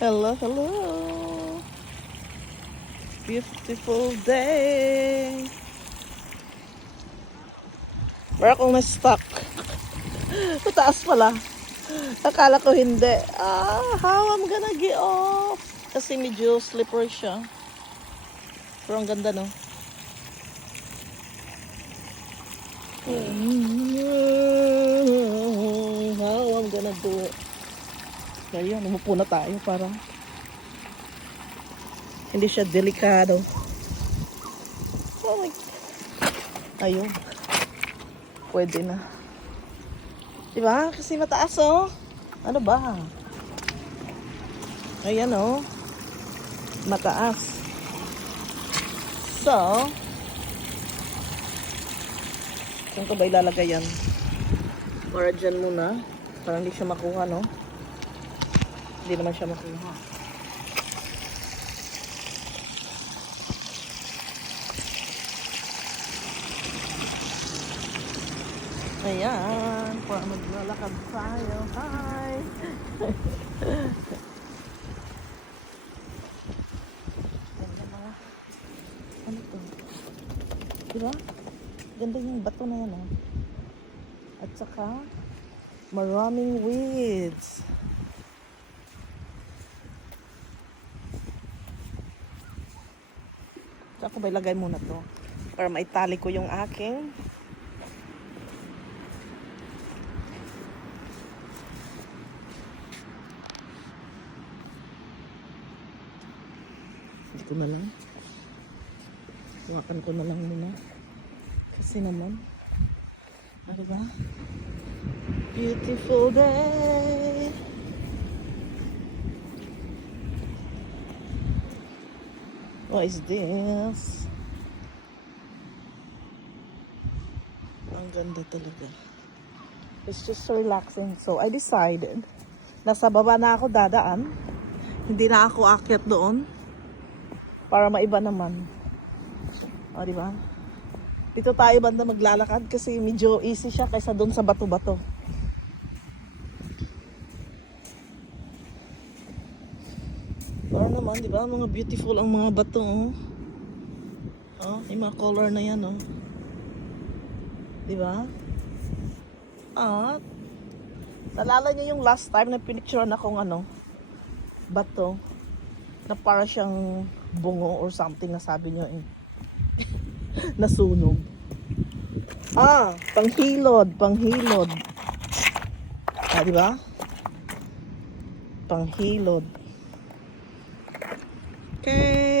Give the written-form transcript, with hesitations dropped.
Hello, hello. Beautiful day. Wala akong na-stuck. Mataas pala. Akala ko hindi. How I'm gonna get off? Kasi medyo slippery siya. Pero ang ganda, no? How I'm gonna do it? Kaya umupo na tayo para hindi siya delikado. Oh my God. Ayun. Pwede na. Diba? Kasi mataas, oh. Ano ba? Ayan, oh. Mataas. So, saan ko ba ilalagay yan? Para dyan muna. Para hindi siya makuha, no? Hindi naman siya makuha. Ayan, para maglalakad tayo. Hi! Ganda mga, ano to? Diba? Ganda yung bato na yan, oh. At saka, maraming weeds. Saan ko ba ilagay muna to? Para maitali ko yung aking hindi ko na lang. Huwakan ko na lang muna. Kasi naman, ano ba? Beautiful day. What is this? Ang ganda talaga. It's just so relaxing. So I decided, nasa baba na ako dadaan. Hindi na ako akyat doon. Para maiba naman. O, diba? Dito tayo banda maglalakad kasi medyo easy siya kaysa doon sa bato-bato. Para naman, di ba? Mga beautiful ang mga bato, oh. Oh, yung mga color na yan, oh. Di ba? At, nalala niyo yung last time na pinicturean akong ano, bato, na para siyang bungo or something na sabi niyo, eh. Nasunog. Panghilod, panghilod. Di ba? Panghilod. Okay.